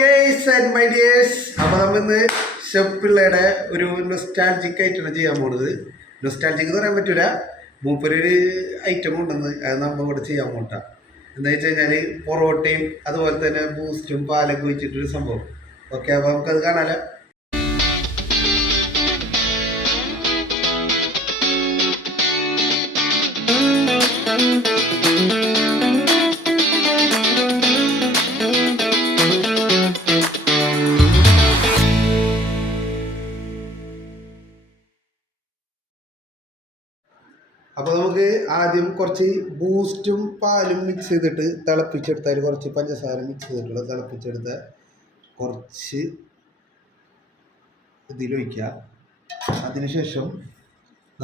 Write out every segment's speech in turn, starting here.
Guys and my dears, അപ്പോൾ നമ്മളിന്ന് chef പിള്ളയുടെ ഒരു നൊസ്റ്റാൾജിക് ആയിട്ടാണ് ചെയ്യാൻ പോകുന്നത്. നൊസ്റ്റാൾജിക് എന്ന് പറയാൻ പറ്റൂല, മൂപ്പരൊരു ഐറ്റം ഉണ്ടെന്ന് അത് നമ്മൾ ഇവിടെ ചെയ്യാൻ പോകട്ട. എന്താ വെച്ച് കഴിഞ്ഞാൽ പൊറോട്ടയും അതുപോലെ തന്നെ ബൂസ്റ്റും പാലൊക്കെ വെച്ചിട്ടൊരു സംഭവം. ഓക്കെ, അപ്പോൾ നമുക്കത് കാണാമല്ലോ. അപ്പോൾ നമുക്ക് ആദ്യം കുറച്ച് ബൂസ്റ്റും പാലും മിക്സ് ചെയ്തിട്ട് തിളപ്പിച്ചെടുത്താൽ കുറച്ച് പഞ്ചസാര മിക്സ് ചെയ്തിട്ടുള്ള തിളപ്പിച്ചെടുത്ത കുറച്ച് ഇതിലൊഴിക്കുക. അതിനുശേഷം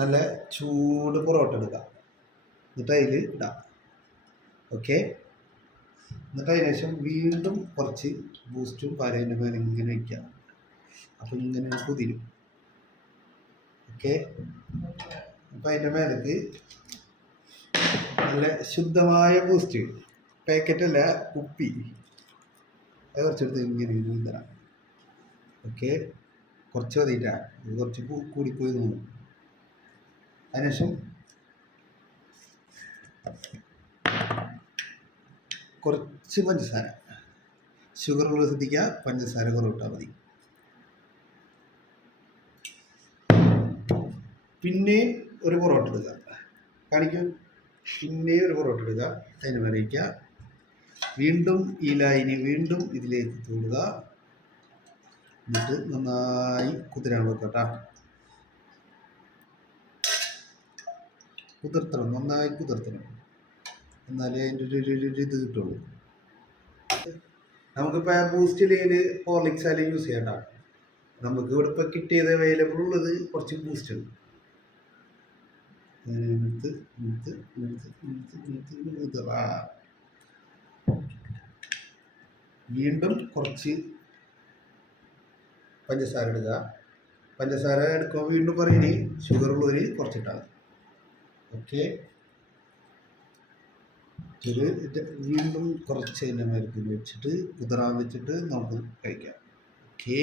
നല്ല ചൂട് പൊറോട്ട എടുക്കുക, എന്നിട്ട് അതിൽ ഇടാം. ഓക്കെ, എന്നിട്ട് അതിന് ശേഷം വീണ്ടും കുറച്ച് ബൂസ്റ്റും പാലിൻ്റെ മേലെ ഇങ്ങനെ വയ്ക്കുക. അപ്പം ഇങ്ങനെ കുതിരും. ഓക്കെ, അപ്പം അതിൻ്റെ മേലേക്ക് നല്ല ശുദ്ധമായ ബൂസ്റ്റ്, പാക്കറ്റല്ല കുപ്പി, അത് കുറച്ചെടുത്ത് ഇങ്ങനെ തരാം. ഓക്കെ, കുറച്ച് മതിയിട്ടാണ്, ഇത് കുറച്ച് കൂടിപ്പോയി തോന്നും. അതിനുശേഷം കുറച്ച് പഞ്ചസാര, ഷുഗറുള്ള ശ്രദ്ധിക്കുക, പഞ്ചസാര കുറവിട്ടാൽ മതി. പിന്നെ ഒരു പൊറോട്ട എടുക്കുക, കാണിക്കും. പിന്നെ ഒരു പൊറോട്ട എടുക്കുക, അതിന് വരയ്ക്കുക. വീണ്ടും ഈ ലൈന് വീണ്ടും ഇതിലേക്ക് തൂടുക, എന്നിട്ട് നന്നായി കുതിരാൻ വെക്കട്ടാ. കുതിർത്തണം, നന്നായി കുതിർത്തണം, എന്നാലേ അതിൻ്റെ ഒരു ഇത് കിട്ടുള്ളൂ. നമുക്കിപ്പോൾ ബൂസ്റ്റിൽ ഹോർലിക്സ് ആയാലും യൂസ് ചെയ്യണ്ട. നമുക്ക് ഇവിടെ ഇപ്പോൾ കിട്ടിയത് അവൈലബിൾ ഉള്ളത് കുറച്ച് ബൂസ്റ്റ് ഉണ്ട്. വീണ്ടും കുറച്ച് പഞ്ചസാര എടുക്കുക. പഞ്ചസാര എടുക്കുമ്പോൾ വീണ്ടും പറയുന്നത് ഷുഗറുള്ളവർ കുറച്ചിട്ടാണ്. ഓക്കെ, ഇത് വീണ്ടും കുറച്ച് അതിൻ്റെ മേലേക്ക് വെച്ചിട്ട് കുതിരാൻ വെച്ചിട്ട് നമുക്ക് കഴിക്കാം. ഓക്കെ,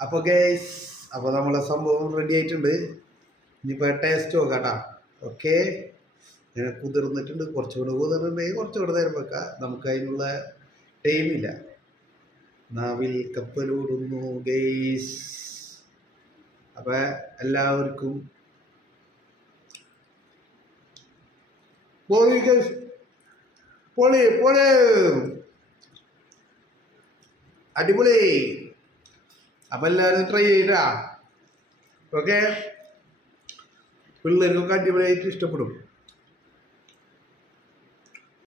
അപ്പോൾ ഗൈസ്, അപ്പോൾ നമ്മളെ സംഭവം റെഡി ആയിട്ടുണ്ട്. ഇനിയിപ്പോൾ ടേസ്റ്റ് നോക്കാം കേട്ടോ. ഓക്കെ, ഇങ്ങനെ കുതിർന്നിട്ടുണ്ട്. കുറച്ചുകൂടെ കുതിർന്നിട്ടുണ്ടെങ്കിൽ കുറച്ചുകൂടെ നേരം വെക്കാം, നമുക്ക് അതിനുള്ള ടൈമില്ല. നാവിൽ കപ്പലൂടുന്നു ഗൈസ്. അപ്പോൾ എല്ലാവർക്കും പൊളി ഗൈസ്, പൊളി പൊളി, അടിപൊളി. അപ്പം എല്ലാവരും ട്രൈ ചെയ്താ. ഓക്കെ, പിള്ളേർക്കൊക്കെ അടിപൊളിയായിട്ട് ഇഷ്ടപ്പെടും.